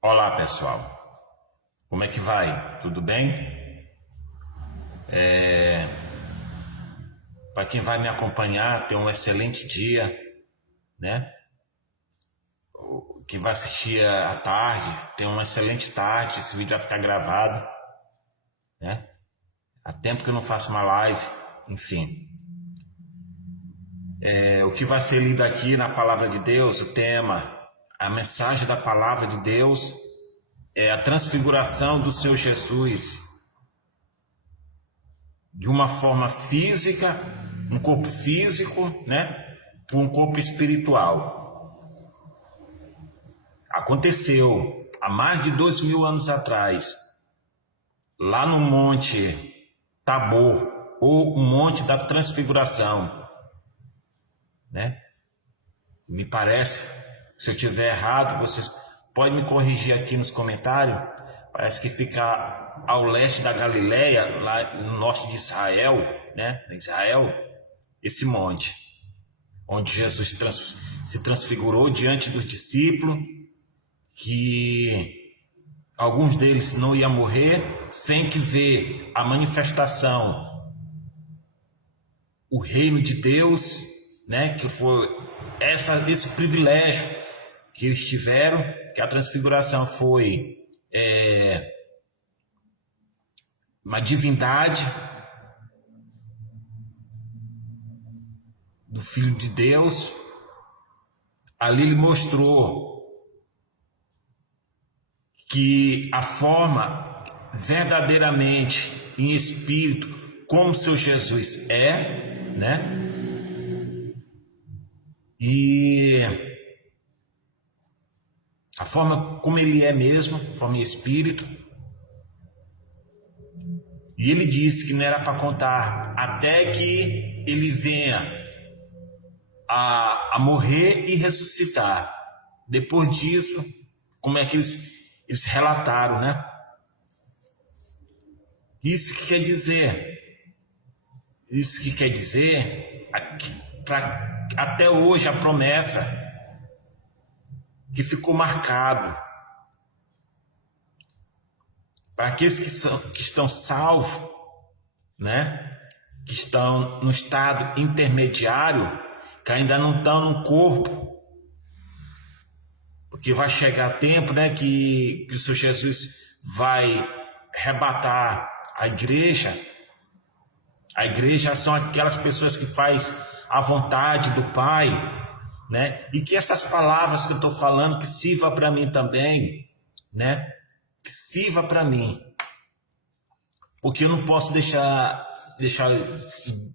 Olá, pessoal. Como é que vai? Tudo bem? Para quem vai me acompanhar, tenha um excelente dia, né? Que vai assistir à tarde, tenha uma excelente tarde. Esse vídeo vai ficar gravado, né? Há tempo que eu não faço uma live, enfim. O que vai ser lido aqui na Palavra de Deus, o tema, a mensagem da Palavra de Deus é a transfiguração do Senhor Jesus de uma forma física, um corpo físico, né, para um corpo espiritual. Aconteceu há mais de 2000 anos atrás, lá no Monte Tabor, ou o Monte da Transfiguração, né? Me parece, se eu tiver errado, vocês podem me corrigir aqui nos comentários. Parece que fica ao leste da Galileia, lá no norte de Israel, né? Israel, esse monte, onde Jesus se transfigurou diante dos discípulos, que alguns deles não iam morrer sem que ver a manifestação, o reino de Deus, né? Que foi esse privilégio que eles tiveram, que a transfiguração foi uma divindade do Filho de Deus. Ali ele mostrou que a forma verdadeiramente em espírito, como seu Jesus é, né? E a forma como ele é mesmo, forma em espírito. E ele disse que não era para contar até que ele venha a morrer e ressuscitar. Depois disso, como é que eles relataram, né? Isso que quer dizer, até hoje a promessa que ficou marcado para aqueles que estão salvos, né? Que estão no estado intermediário, que ainda não estão no corpo, porque vai chegar tempo, né, que o Senhor Jesus vai arrebatar a igreja. A igreja são aquelas pessoas que faz a vontade do Pai, né? E que essas palavras que eu estou falando que sirva para mim também, né? Que sirva para mim, porque eu não posso deixar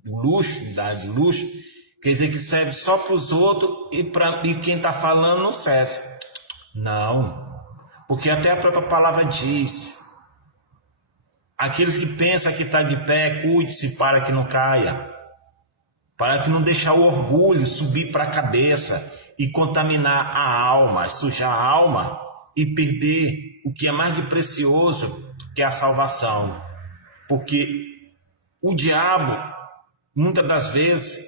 o luxo, dar de luxo, quer dizer que serve só para os outros e quem está falando não serve. Não, porque até a própria palavra diz: aqueles que pensam que está de pé, cuide-se para que não caia, para que não deixe o orgulho subir para a cabeça e contaminar a alma, sujar a alma e perder o que é mais de precioso, que é a salvação. Porque o diabo, muitas das vezes,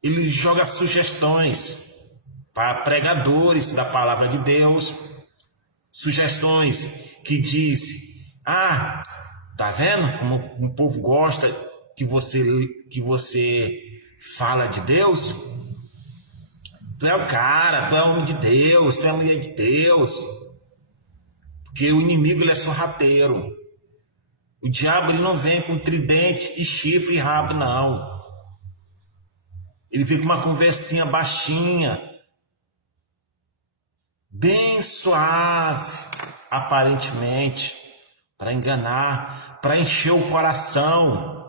ele joga sugestões para pregadores da palavra de Deus, sugestões que diz: tá vendo como o povo gosta que você fala de Deus? Tu é o cara, tu é homem de Deus, tu é mulher de Deus. Porque o inimigo, ele é sorrateiro. O diabo, ele não vem com tridente e chifre e rabo, não. Ele vem com uma conversinha baixinha, bem suave, aparentemente, para enganar, para encher o coração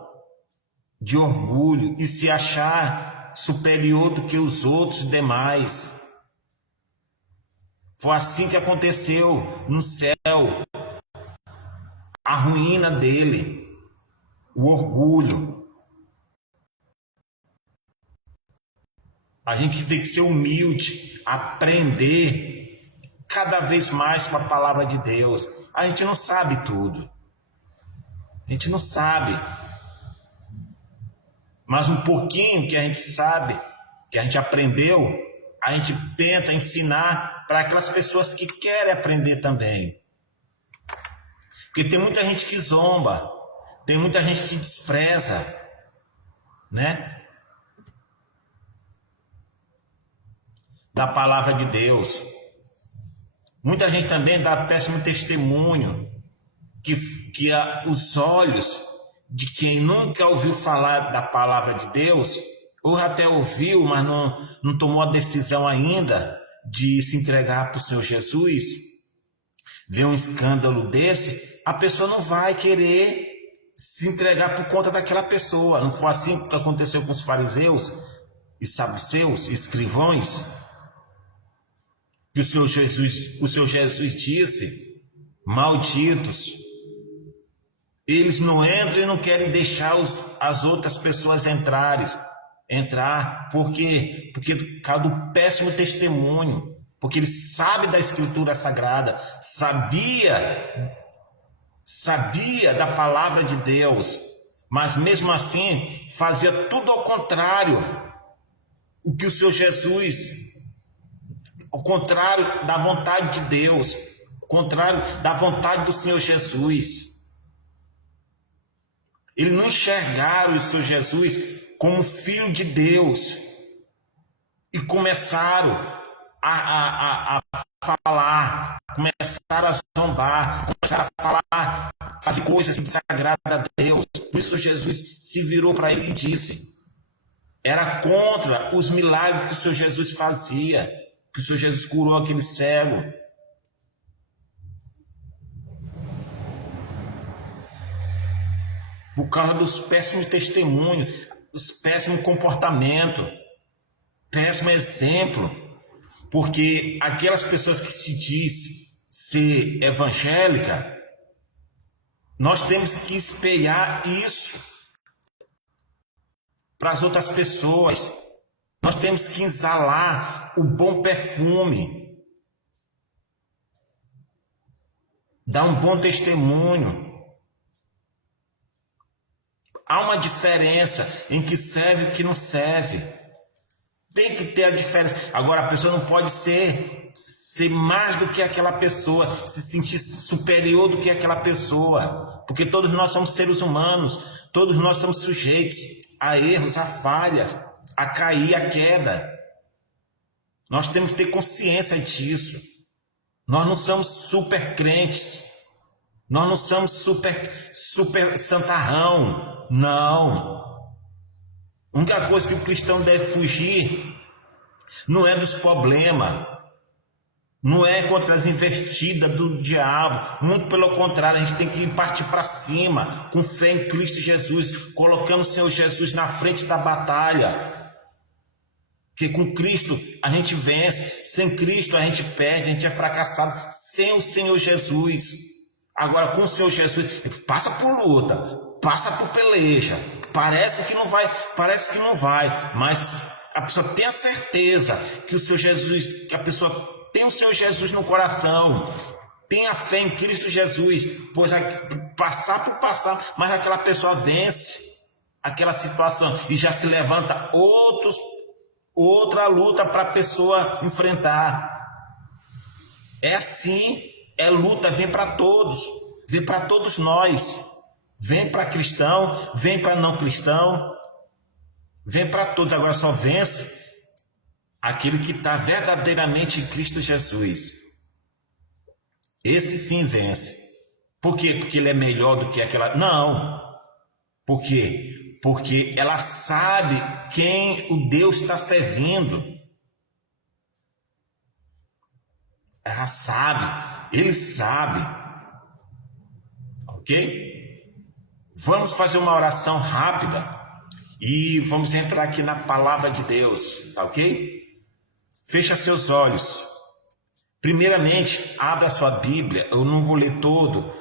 de orgulho e se achar superior do que os outros demais. Foi assim que aconteceu no céu, a ruína dele, o orgulho. A gente tem que ser humilde, aprender cada vez mais com a palavra de Deus. A gente não sabe tudo. A gente não sabe. Mas um pouquinho que a gente sabe, que a gente aprendeu, a gente tenta ensinar para aquelas pessoas que querem aprender também. Porque tem muita gente que zomba, tem muita gente que despreza, né? Da palavra de Deus. Muita gente também dá péssimo testemunho, que os olhos de quem nunca ouviu falar da palavra de Deus, ou até ouviu, mas não tomou a decisão ainda de se entregar para o Senhor Jesus, vê um escândalo desse, a pessoa não vai querer se entregar por conta daquela pessoa. Não foi assim que aconteceu com os fariseus e saduceus, escrivãos, que o Senhor Jesus disse: malditos, eles não entram e não querem deixar as outras pessoas entrar, por quê? Porque por causa do péssimo testemunho, porque ele sabe da Escritura Sagrada, sabia da palavra de Deus, mas mesmo assim fazia tudo ao contrário, o que o Senhor Jesus, ao contrário da vontade de Deus, ao contrário da vontade do Senhor Jesus. Eles não enxergaram o Senhor Jesus como filho de Deus e começaram a falar, começaram a zombar, começaram a falar, fazer coisas que desagradam a Deus. Por isso Jesus se virou para ele e disse: era contra os milagres que o Senhor Jesus fazia, que o Senhor Jesus curou aquele cego. Por causa dos péssimos testemunhos, dos péssimos comportamentos, péssimo exemplo. Porque aquelas pessoas que se diz ser evangélica, nós temos que espelhar isso para as outras pessoas. Nós temos que exalar o bom perfume, dar um bom testemunho. Há uma diferença em que serve e que não serve. Tem que ter a diferença. Agora, a pessoa não pode ser mais do que aquela pessoa, se sentir superior do que aquela pessoa. Porque todos nós somos seres humanos, todos nós somos sujeitos a erros, a falhas, a cair, a queda. Nós temos que ter consciência disso. Nós não somos super crentes. Nós não somos super santarrão. Não. A única coisa que o cristão deve fugir não é dos problemas, não é contra as investidas do diabo. Muito pelo contrário, a gente tem que partir para cima, com fé em Cristo Jesus, colocando o Senhor Jesus na frente da batalha. Porque com Cristo a gente vence, sem Cristo a gente perde, a gente é fracassado sem o Senhor Jesus. Agora com o Senhor Jesus, passa por luta, passa por peleja, parece que não vai, mas a pessoa tem a certeza que o Senhor Jesus, que a pessoa tem o Senhor Jesus no coração, tem a fé em Cristo Jesus, pois passar por passar, mas aquela pessoa vence aquela situação e já se levanta outra luta para a pessoa enfrentar. É assim, é luta, vem para todos nós, vem para cristão, vem para não cristão, vem para todos. Agora só vence aquele que está verdadeiramente em Cristo Jesus. Esse sim vence. Por quê? Porque ele é melhor do que aquela... Não. Por quê? Porque ela sabe quem o Deus está servindo. Ela sabe. Ele sabe. Ok? Vamos fazer uma oração rápida e vamos entrar aqui na palavra de Deus. Tá ok? Fecha seus olhos. Primeiramente, abra sua Bíblia. Eu não vou ler todo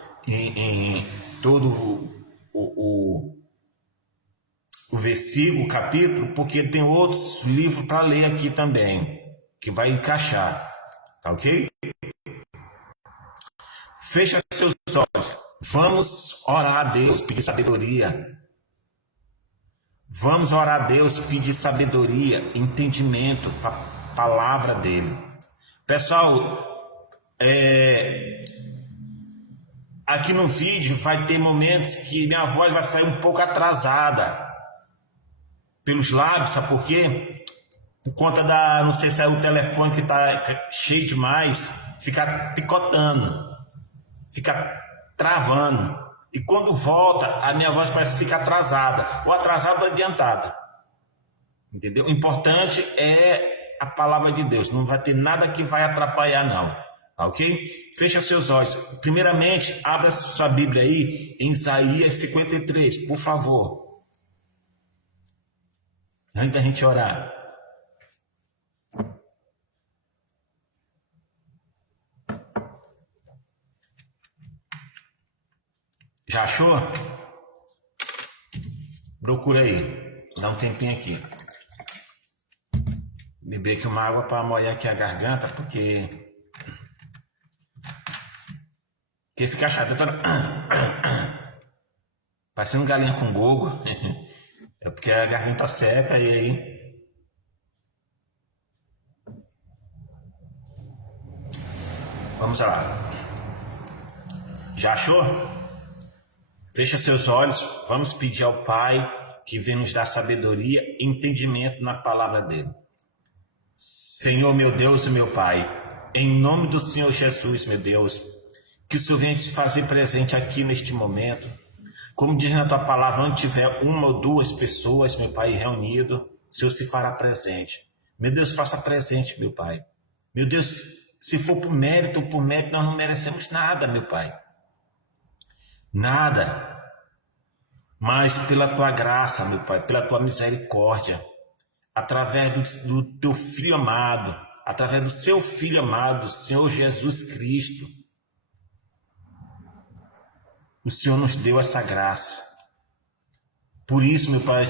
o versículo, o capítulo, porque tem outros livros para ler aqui também, que vai encaixar. Tá ok? Fecha seus olhos. Vamos orar a Deus, pedir sabedoria. Vamos orar a Deus, pedir sabedoria, entendimento palavra dele. Pessoal, aqui no vídeo vai ter momentos que minha voz vai sair um pouco atrasada pelos lábios, sabe por quê? Por conta não sei se é o telefone que está cheio demais, fica picotando, fica travando. E quando volta, a minha voz parece ficar atrasada, ou atrasada ou adiantada. Entendeu? O importante é a palavra de Deus, não vai ter nada que vai atrapalhar não, tá ok? Fecha seus olhos. Primeiramente, abra sua Bíblia aí em Isaías 53, por favor. Antes da gente orar. Já achou? Procura aí. Dá um tempinho aqui. Beber aqui uma água para molhar aqui a garganta, porque fica chato. Parecendo galinha com gogo. É porque a garganta seca e aí... Vamos lá. Já achou? Fecha seus olhos. Vamos pedir ao Pai que venha nos dar sabedoria e entendimento na palavra dele. Senhor, meu Deus e meu Pai, em nome do Senhor Jesus, meu Deus, que o Senhor venha se fazer presente aqui neste momento. Como diz na tua palavra, onde tiver uma ou duas pessoas, meu Pai, reunido, o Senhor se fará presente. Meu Deus, faça presente, meu Pai. Meu Deus, se for por mérito, nós não merecemos nada, meu Pai. Nada. Mas pela tua graça, meu Pai, pela tua misericórdia, através do teu Filho amado, através do seu Filho amado, Senhor Jesus Cristo, o Senhor nos deu essa graça. Por isso, meu Pai,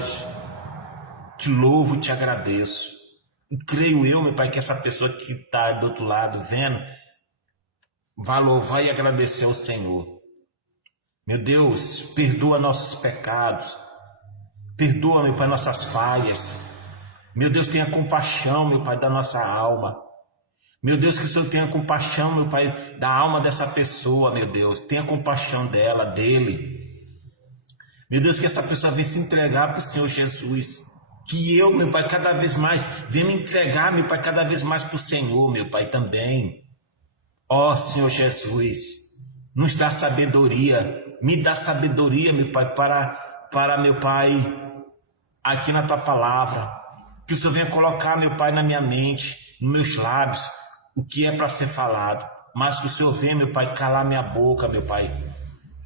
te louvo, te agradeço. E creio eu, meu Pai, que essa pessoa que está do outro lado vendo, vai louvar e agradecer ao Senhor. Meu Deus, perdoa nossos pecados. Perdoa, meu Pai, nossas falhas. Meu Deus, tenha compaixão, meu Pai, da nossa alma. Meu Deus, que o Senhor tenha compaixão, meu Pai, da alma dessa pessoa, meu Deus. Tenha compaixão dela, dele. Meu Deus, que essa pessoa venha se entregar para o Senhor Jesus. Que eu, meu Pai, cada vez mais venha me entregar, meu Pai, cada vez mais para o Senhor, meu Pai, também. Ó Senhor Jesus, nos dá sabedoria. Me dá sabedoria, meu Pai, para meu Pai, aqui na tua palavra. Que o Senhor venha colocar, meu Pai, na minha mente, nos meus lábios, o que é para ser falado. Mas que o Senhor venha, meu Pai, calar minha boca, meu Pai.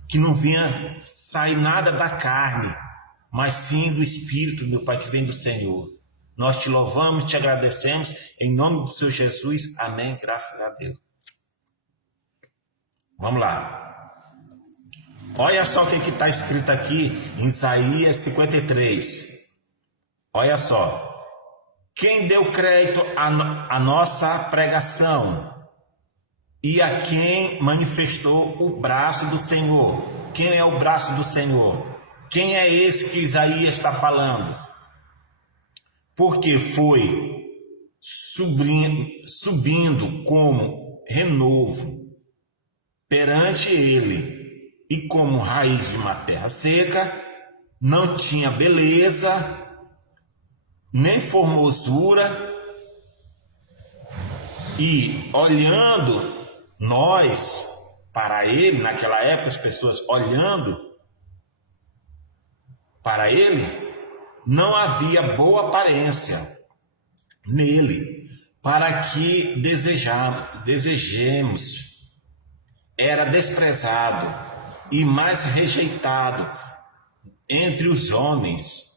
Que não venha sair nada da carne, mas sim do Espírito, meu Pai, que vem do Senhor. Nós te louvamos, te agradecemos, em nome do Senhor Jesus. Amém, graças a Deus. Vamos lá. Olha só o que está escrito aqui em Isaías 53. Olha só. Quem deu crédito à nossa pregação e a quem manifestou o braço do Senhor? Quem é o braço do Senhor? Quem é esse que Isaías está falando? Porque foi subindo como renovo perante ele, e como raiz de uma terra seca, não tinha beleza, nem formosura, e olhando nós para ele, naquela época as pessoas olhando para ele, não havia boa aparência nele, para que desejemos. Era desprezado e mais rejeitado entre os homens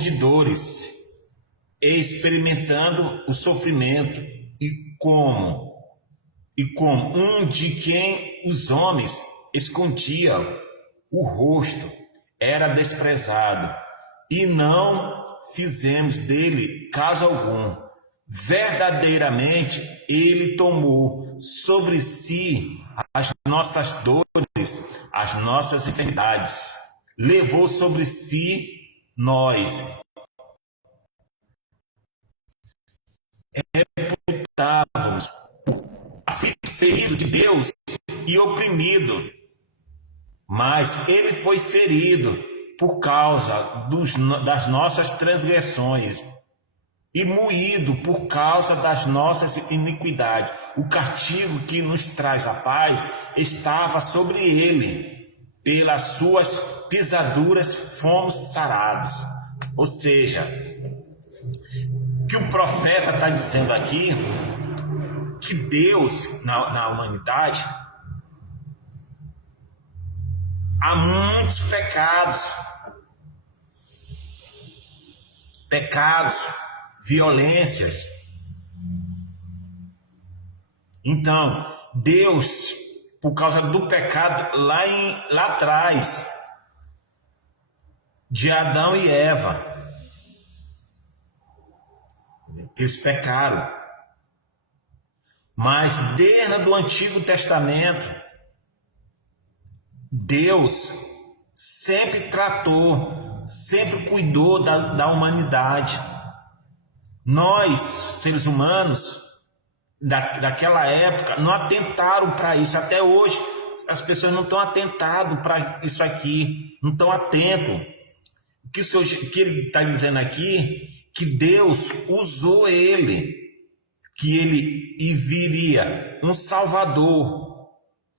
de dores, experimentando o sofrimento, e como um de quem os homens escondiam o rosto, era desprezado, e não fizemos dele caso algum. Verdadeiramente ele tomou sobre si as nossas dores, as nossas enfermidades, levou sobre si nós reputávamos ferido de Deus e oprimido, mas ele foi ferido por causa das nossas transgressões e moído por causa das nossas iniquidades. O castigo que nos traz a paz estava sobre ele. Pelas suas pisaduras fomos sarados. Ou seja, o que o profeta está dizendo aqui, que Deus na humanidade há muitos pecados, violências. Então, Deus, por causa do pecado lá atrás, de Adão e Eva, que eles pecaram. Mas desde o Antigo Testamento, Deus sempre tratou, sempre cuidou da humanidade. Nós, seres humanos, daquela época, não atentaram para isso. Até hoje, as pessoas não estão atentando para isso aqui, não estão atentos. O que ele está dizendo aqui, que Deus usou ele, que ele viria um Salvador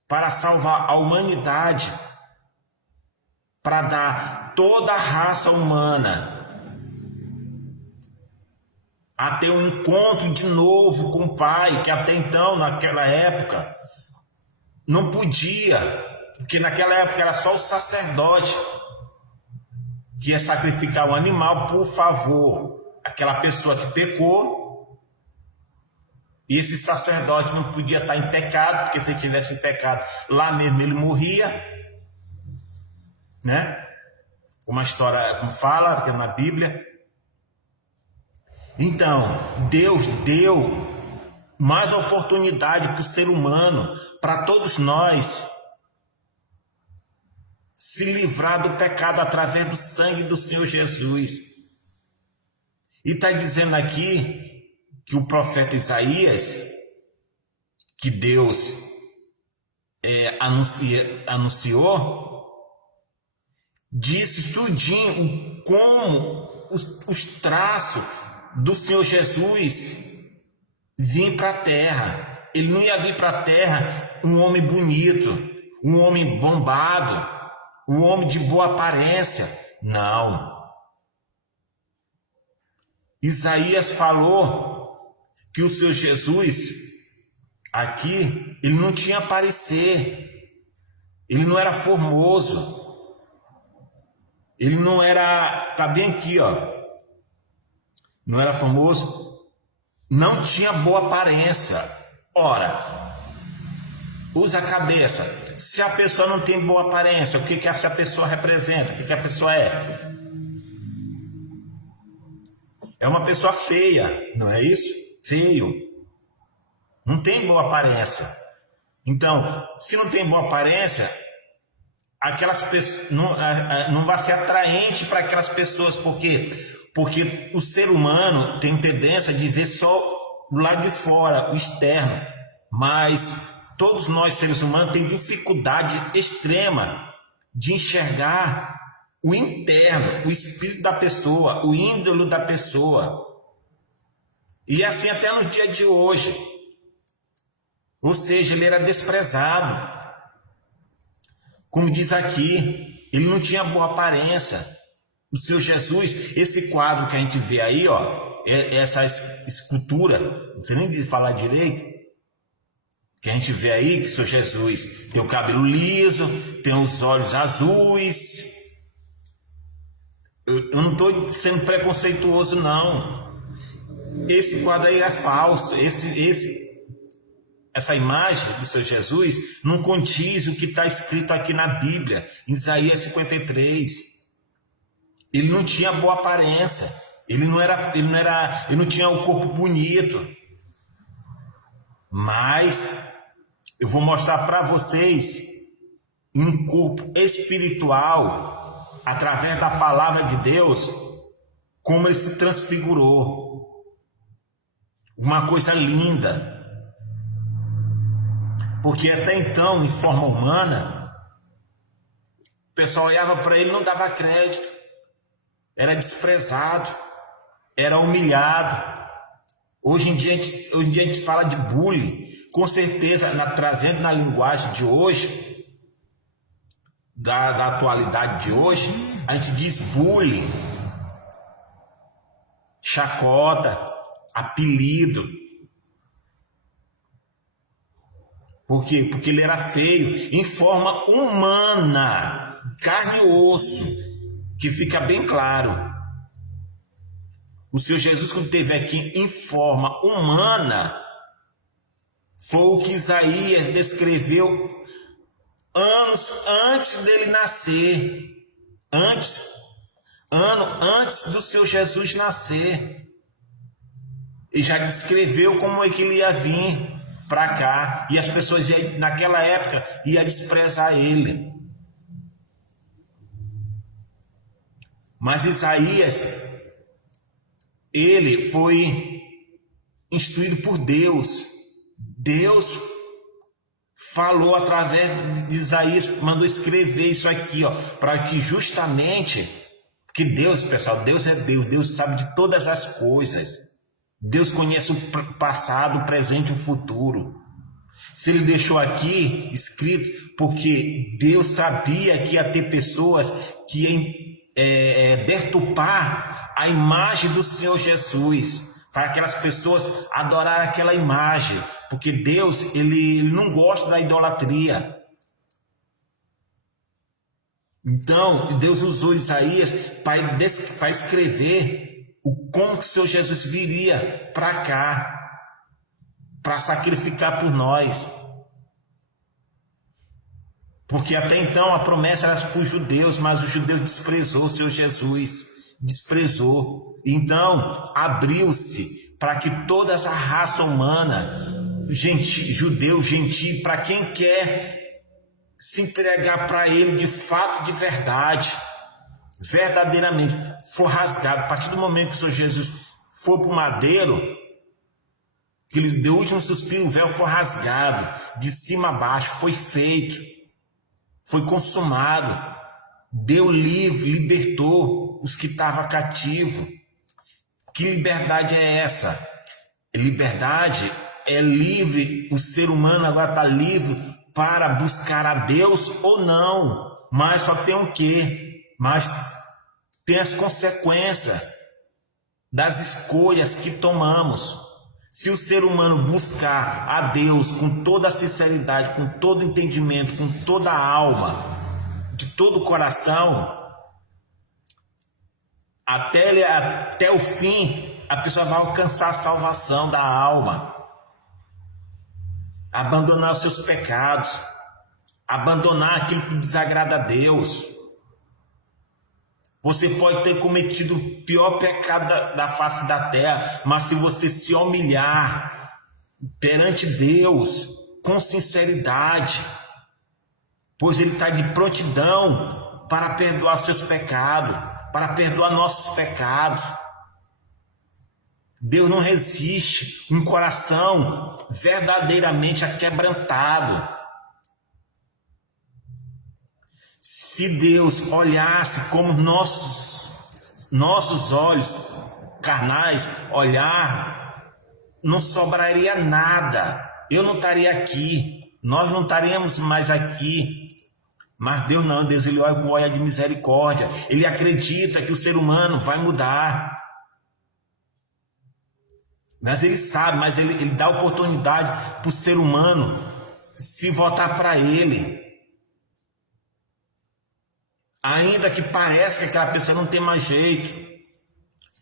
para salvar a humanidade, para dar toda a raça humana a ter um encontro de novo com o Pai, que até então, naquela época, não podia, porque naquela época era só o sacerdote que ia sacrificar um animal por favor. Aquela pessoa que pecou, e esse sacerdote não podia estar em pecado, porque se ele tivesse em pecado, lá mesmo ele morria, né? Uma história como fala, que é na Bíblia. Então, Deus deu mais oportunidade para o ser humano, para todos nós, se livrar do pecado através do sangue do Senhor Jesus. E está dizendo aqui que o profeta Isaías, que Deus anunciou, disse tudinho como os traços do Senhor Jesus vir para a terra. Ele não ia vir para a terra um homem bonito, um homem bombado, um homem de boa aparência. Não. Isaías falou que o Senhor Jesus aqui, ele não tinha parecer, ele não era formoso, ele não era, tá bem aqui, ó, não era famoso, não tinha boa aparência. Ora, usa a cabeça. Se a pessoa não tem boa aparência, o que essa pessoa representa? O que a pessoa é? É uma pessoa feia, não é isso? Feio. Não tem boa aparência. Então, se não tem boa aparência, aquelas pessoas não vai ser atraente para aquelas pessoas. Por quê? Porque o ser humano tem tendência de ver só o lado de fora, o externo. Mas todos nós, seres humanos, temos dificuldade extrema de enxergar o interno, o espírito da pessoa, o índole da pessoa. E assim até nos dias de hoje. Ou seja, ele era desprezado. Como diz aqui, ele não tinha boa aparência. O Senhor Jesus, esse quadro que a gente vê aí, ó, essa escultura, não sei nem falar direito, que a gente vê aí, que o Senhor Jesus tem o cabelo liso, tem os olhos azuis. Eu não estou sendo preconceituoso, não. Esse quadro aí é falso. Essa imagem do Senhor Jesus não condiz o que está escrito aqui na Bíblia, em Isaías 53. Ele não tinha boa aparência. Ele não tinha um corpo bonito. Mas eu vou mostrar para vocês um corpo espiritual, através da palavra de Deus, como ele se transfigurou. uma coisa linda. Porque até então, em forma humana, o pessoal olhava para ele e não dava crédito, era desprezado, era humilhado. Hoje em dia a gente fala de bullying, com certeza, trazendo na linguagem de hoje, da atualidade de hoje, a gente diz bullying, chacota, apelido. Por quê? Porque ele era feio, em forma humana, carne e osso, que fica bem claro. O Senhor Jesus, quando esteve aqui em forma humana, foi o que Isaías descreveu anos antes dele nascer, antes do Senhor Jesus nascer. Ele já descreveu como é que ele ia vir para cá, e as pessoas naquela época iam desprezar ele. Mas Isaías, ele foi instruído por Deus. Deus falou através de Isaías, mandou escrever isso aqui, para que justamente, que Deus, pessoal, Deus é Deus, Deus sabe de todas as coisas. Deus conhece o passado, o presente e o futuro. Se ele deixou aqui escrito, porque Deus sabia que ia ter pessoas que iam deturpar a imagem do Senhor Jesus, para aquelas pessoas adorarem aquela imagem, porque Deus, ele não gosta da idolatria. Então, Deus usou Isaías para escrever como que o Senhor Jesus viria para cá, para sacrificar por nós. Porque até então a promessa era para os judeus, mas os judeus desprezou o Senhor Jesus, desprezou. Então abriu-se para que toda essa raça humana, judeu, gentio, para quem quer se entregar para ele de fato, de verdade, verdadeiramente, for rasgado. A partir do momento que o Senhor Jesus for para o madeiro, que ele deu o último suspiro, o véu foi rasgado, de cima a baixo, foi feito, foi consumado, deu livre, libertou os que estavam cativos. Que liberdade é essa? Liberdade é livre, o ser humano agora está livre para buscar a Deus ou não, mas só tem o quê? Mas tem as consequências das escolhas que tomamos. Se o ser humano buscar a Deus com toda a sinceridade, com todo o entendimento, com toda a alma, de todo o coração, até o fim, a pessoa vai alcançar a salvação da alma, abandonar os seus pecados, abandonar aquilo que desagrada a Deus. Você pode ter cometido o pior pecado da face da terra, mas se você se humilhar perante Deus com sinceridade, pois Ele está de prontidão para perdoar seus pecados, para perdoar nossos pecados. Deus não resiste um coração verdadeiramente aquebrantado. Se Deus olhasse como nossos olhos carnais olhar, não sobraria nada. Eu não estaria aqui, nós não estaríamos mais aqui. Mas Deus não, Deus ele olha com olhar de misericórdia. Ele acredita que o ser humano vai mudar. Mas ele sabe, mas ele dá oportunidade para o ser humano se voltar para ele. Ainda que pareça que aquela pessoa não tem mais jeito,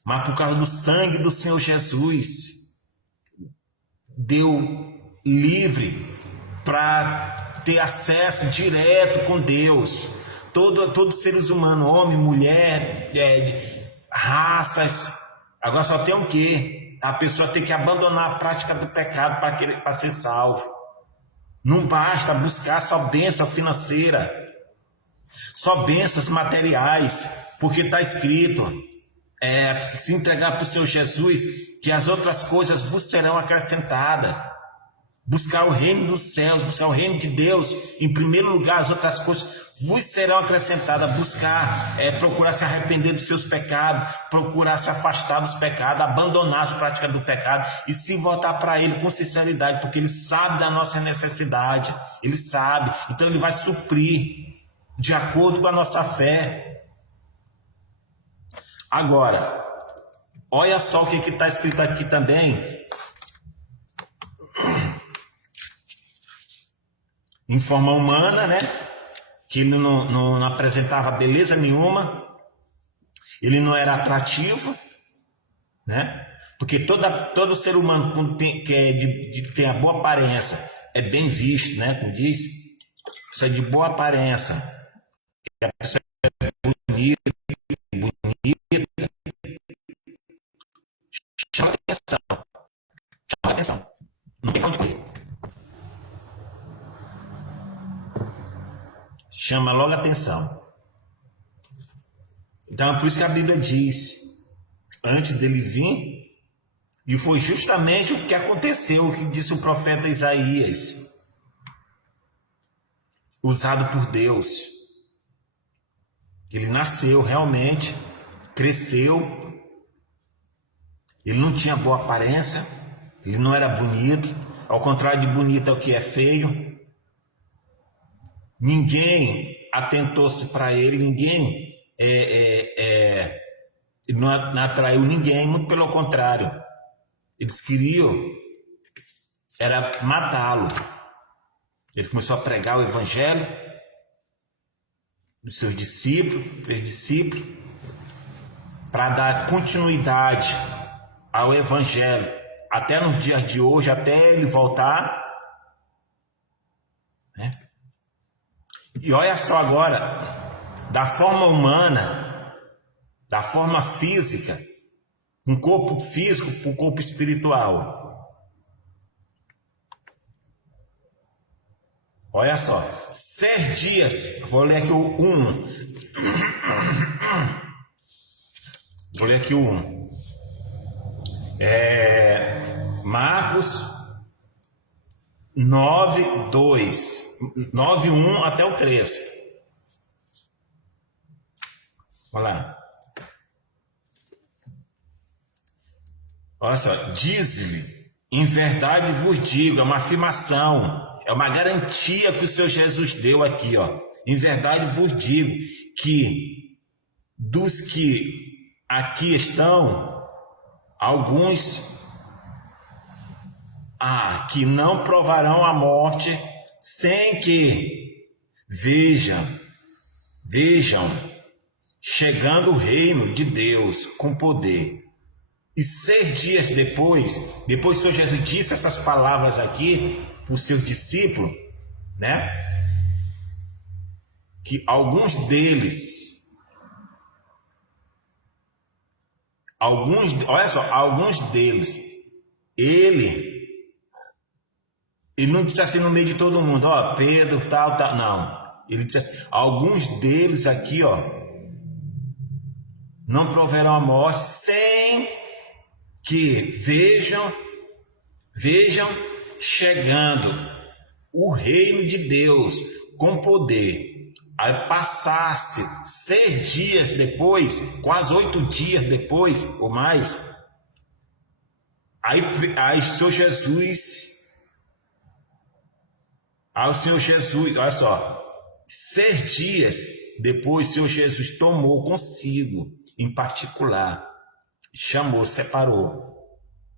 mas por causa do sangue do Senhor Jesus, deu livre para ter acesso direto com Deus. Todos os seres humanos, homem, mulher, raças, agora só tem o quê? A pessoa tem que abandonar a prática do pecado para ser salvo. Não basta buscar só bênção financeira, só bênçãos materiais, porque está escrito, se entregar para o Senhor Jesus, que as outras coisas vos serão acrescentadas. Buscar o reino dos céus, buscar o reino de Deus, em primeiro lugar, as outras coisas vos serão acrescentadas. Buscar, procurar se arrepender dos seus pecados, procurar se afastar dos pecados, abandonar as práticas do pecado e se voltar para Ele com sinceridade, porque Ele sabe da nossa necessidade, Ele sabe, então Ele vai suprir de acordo com a nossa fé. Agora, olha só o que está escrito aqui também. Em forma humana, né? Que ele não apresentava beleza nenhuma, ele não era atrativo, né? Porque todo ser humano que tem a boa aparência é bem visto, né? Como diz, isso é de boa aparência, a pessoa é bonita, chama atenção, não tem onde correr. Chama logo a atenção. Então é por isso que a Bíblia diz, antes dele vir, e foi justamente o que aconteceu, o que disse o profeta Isaías, usado por Deus. Ele nasceu realmente, cresceu, ele não tinha boa aparência, ele não era bonito, ao contrário de bonito é o que é feio. Ninguém atentou-se para ele, ninguém não atraiu ninguém, muito pelo contrário. Eles queriam era matá-lo. Ele começou a pregar o evangelho dos seus discípulos, para dar continuidade ao evangelho até nos dias de hoje, até ele voltar, né? E olha só agora, da forma humana, da forma física, um corpo físico para o corpo espiritual. Olha só, 6 dias, vou ler aqui o 1. Vou ler aqui o 1. Marcos 9:2, 9:1 até o 13. Olha lá. Olha só, diz-lhe, em verdade vos digo, é uma afirmação, é uma garantia que o Senhor Jesus deu aqui, ó. Em verdade vos digo que dos que aqui estão, alguns que não provarão a morte sem que vejam chegando o reino de Deus com poder. E 6 dias depois o Senhor Jesus disse essas palavras aqui para os seus discípulos, né? Que alguns deles, ele não disse assim no meio de todo mundo, ó, Pedro, tal, não. Ele disse assim, alguns deles aqui, ó, não proverão a morte sem que vejam chegando o reino de Deus com poder. Aí passasse 6 dias depois, quase 8 dias depois, ou mais, aí o Senhor Jesus, olha só, 6 dias depois, o Senhor Jesus tomou consigo, em particular, chamou, separou.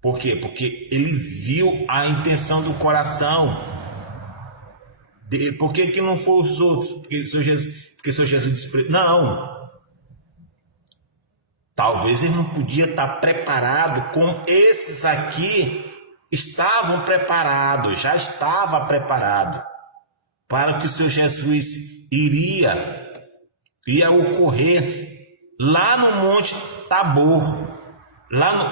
Por quê? Porque ele viu a intenção do coração. Por que não foi os outros? Porque o Senhor Jesus disse, não. Talvez ele não podia estar preparado como esses aqui estavam preparados, já estava preparado para que o Senhor Jesus iria ocorrer lá no Monte Tabor,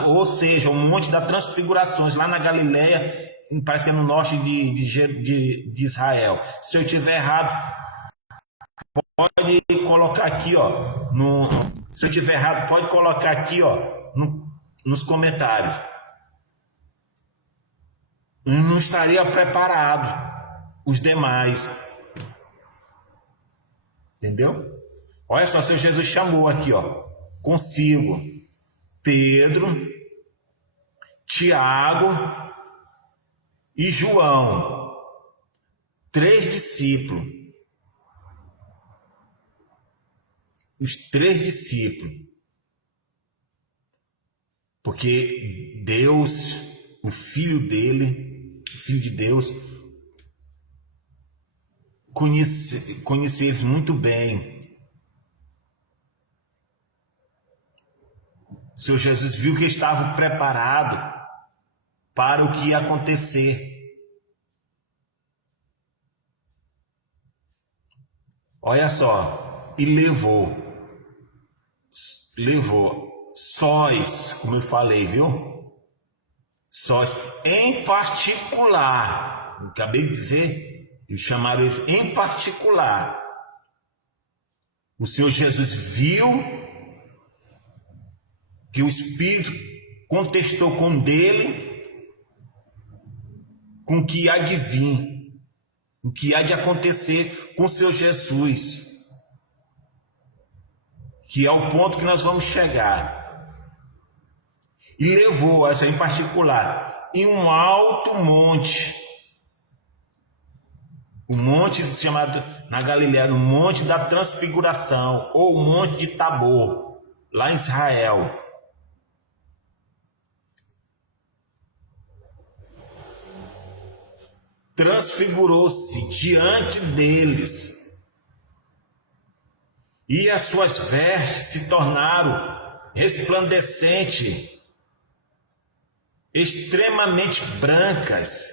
ou seja, o Monte das Transfigurações, lá na Galileia, parece que é no norte de Israel. Se eu estiver errado, pode colocar aqui, ó, Se eu tiver errado, pode colocar aqui, ó, nos comentários. Não estaria preparado os demais. Entendeu? Olha só, o Senhor Jesus chamou aqui, ó, consigo Pedro, Tiago e João, 3 discípulos. Os 3 discípulos. Porque Deus, o Filho dele, o Filho de Deus, conhecia eles muito bem. O Senhor Jesus viu que estava preparado para o que ia acontecer. Olha só, e levou sóis, como eu falei, viu? Sóis, em particular, eu acabei de dizer, eles chamaram eles em particular. O Senhor Jesus viu que o Espírito contestou com dele, com o que há de vir, o que há de acontecer com o Senhor Jesus, que é o ponto que nós vamos chegar. E levou, essa em particular, em um alto monte, o monte chamado na Galileia, o monte da transfiguração, ou o monte de Tabor, lá em Israel. Transfigurou-se diante deles, e as suas vestes se tornaram resplandecentes, extremamente brancas,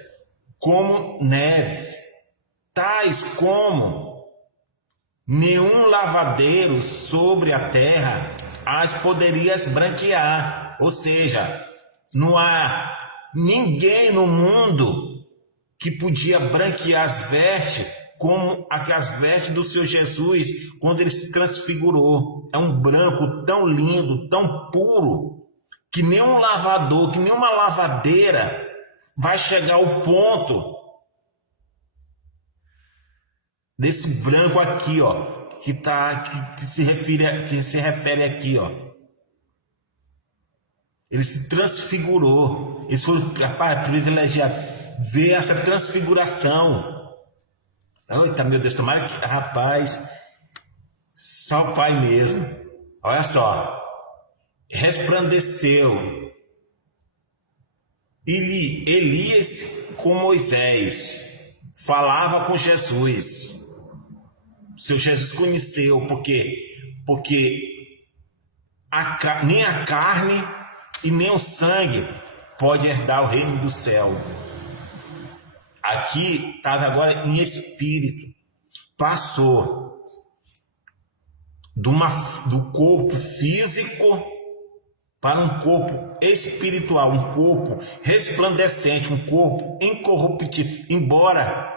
como neves, tais como nenhum lavadeiro sobre a terra as poderia branquear. Ou seja, não há ninguém no mundo que podia branquear as vestes como as vestes do Senhor Jesus quando ele se transfigurou. É um branco tão lindo, tão puro, que nenhum lavador, que nenhuma lavadeira vai chegar ao ponto desse branco aqui, ó, que se refere aqui, ó. Ele se transfigurou. Eles foram, rapaz, privilegiados ver essa transfiguração. Eita, meu Deus, tomara que, rapaz, só o Pai mesmo. Olha só, resplandeceu. Elias com Moisés falava com Jesus. O Senhor Jesus conheceu, porque nem a carne e nem o sangue pode herdar o reino do céu. Aqui estava agora em espírito, passou do corpo físico para um corpo espiritual, um corpo resplandecente, um corpo incorruptível, embora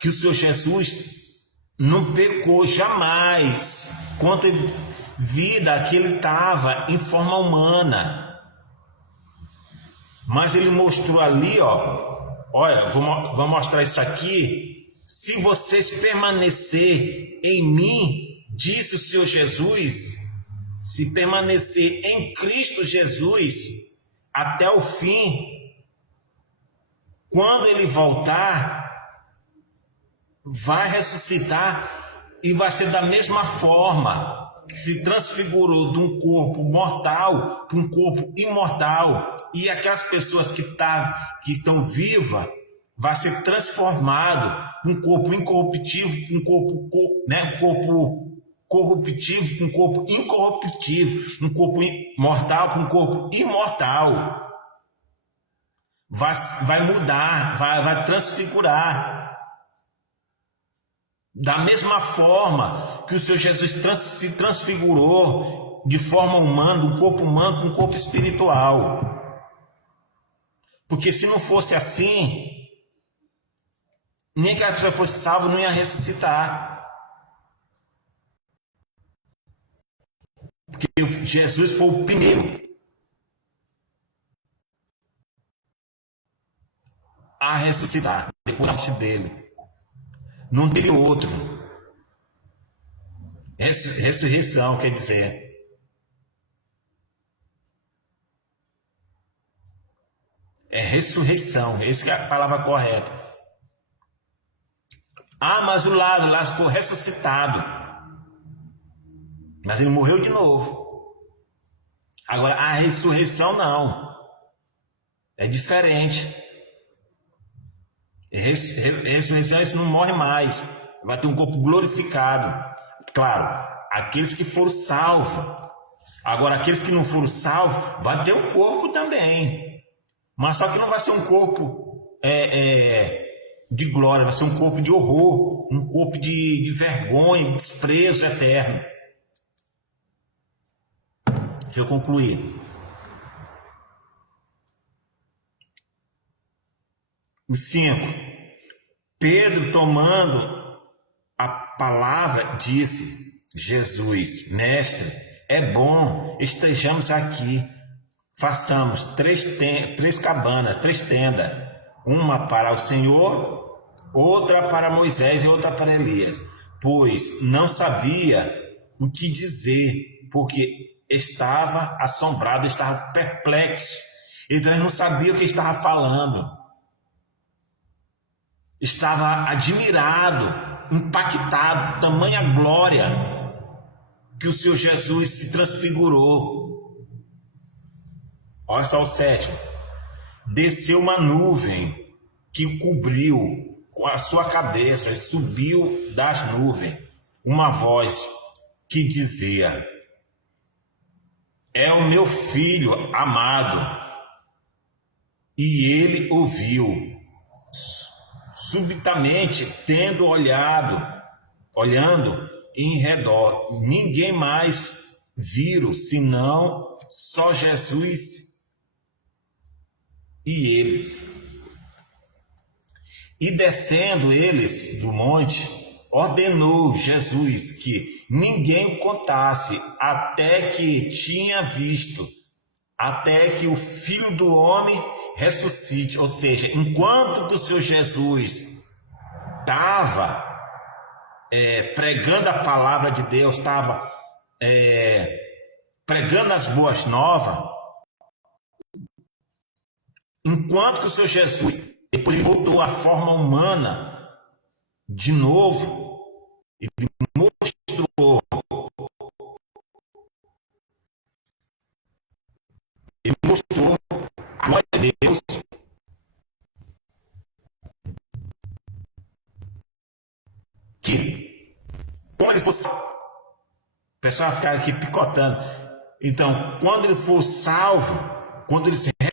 que o Senhor Jesus não pecou jamais, quanto vida que ele estava em forma humana, mas ele mostrou ali, ó, olha, vou mostrar isso aqui. Se vocês permanecer em mim, disse o Senhor Jesus, se permanecer em Cristo Jesus até o fim, quando ele voltar, vai ressuscitar e vai ser da mesma forma que se transfigurou de um corpo mortal para um corpo imortal, e aquelas pessoas que estão vivas vai ser transformado um corpo incorruptível, um corpo corruptível, um corpo incorruptível, um corpo mortal para um corpo imortal. Vai mudar, vai transfigurar. Da mesma forma que o Senhor Jesus se transfigurou de forma humana, um corpo humano com um corpo espiritual. Porque se não fosse assim, nem que a pessoa fosse salva, não ia ressuscitar. Porque Jesus foi o primeiro a ressuscitar depois da morte dele. Não teve outro. Ressurreição quer dizer. É ressurreição, essa é a palavra correta. Ah, mas o Lázaro foi ressuscitado. Mas ele morreu de novo. Agora, a ressurreição não. É diferente. Ressurreição, isso não morre mais. Vai ter um corpo glorificado. Claro, aqueles que foram salvos. Agora, aqueles que não foram salvos, vai ter um corpo também. Mas só que não vai ser um corpo de glória, vai ser um corpo de horror, um corpo de vergonha, desprezo eterno. Deixa eu concluir. O 5. Pedro, tomando a palavra, disse: Jesus, mestre, é bom estejamos aqui. Façamos três cabanas, 3 tendas, uma para o Senhor, outra para Moisés e outra para Elias, pois não sabia o que dizer, porque estava assombrado, estava perplexo, então ele não sabia o que estava falando, estava admirado, impactado, tamanha glória que o Senhor Jesus se transfigurou. Olha só o 7. Desceu uma nuvem que o cobriu com a sua cabeça, subiu das nuvens uma voz que dizia: é o meu filho amado. E ele ouviu. Subitamente, tendo olhando em redor, ninguém mais viram, senão só Jesus e eles. E descendo eles do monte, ordenou Jesus que ninguém o contasse até que tinha visto, até que o Filho do Homem ressuscite. Ou seja, enquanto que o Senhor Jesus estava pregando a palavra de Deus, estava pregando as boas novas, enquanto que o Senhor Jesus, depois ele voltou à forma humana de novo, ele mostrou a glória de Deus, que quando ele fosse, o pessoal vai ficar aqui picotando. Então, quando ele for salvo, quando ele se